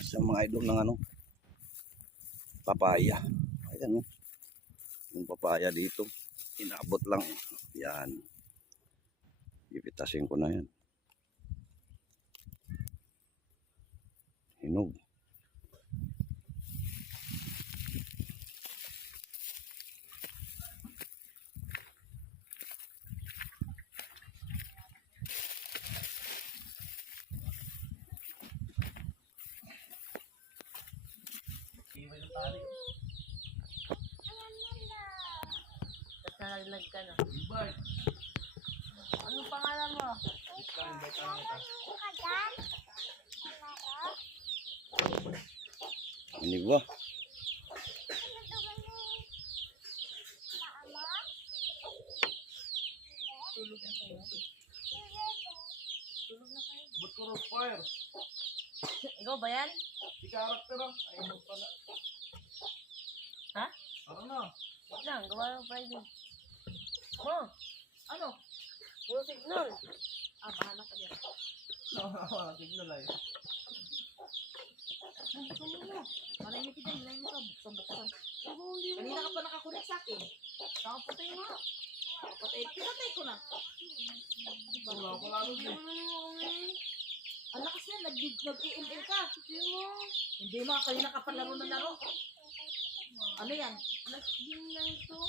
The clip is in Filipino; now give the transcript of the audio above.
sa mga idol ng ano, papaya. Ayan oh. Yung papaya dito. Inabot lang. Yan. Ipitasin ko na yan. Hinog. Nalaglag ka na. Ano pangalan mo? Hinig ba? Tulog na kayo. Tulog na kayo. Ba't ko fire? Ikaw ba yan? Si character ah. Ay, mo pala. Ha? Ano na? Wait lang, gawa ng Friday. Oh, ano? Puro signal. Bahala ka dyan. Wala, signal ay. Buksan mo na. Malayin kita, hilayin mo ka. Buksan. Kanina ka pa nakakunik sa akin. Nakapatay nga. Pinatay ko na. Wala ko lalo din. Ang lakas na, nag-EML ka. Hindi mo, kanina ka pa laro na laro. Ano yan? Last game lang ito.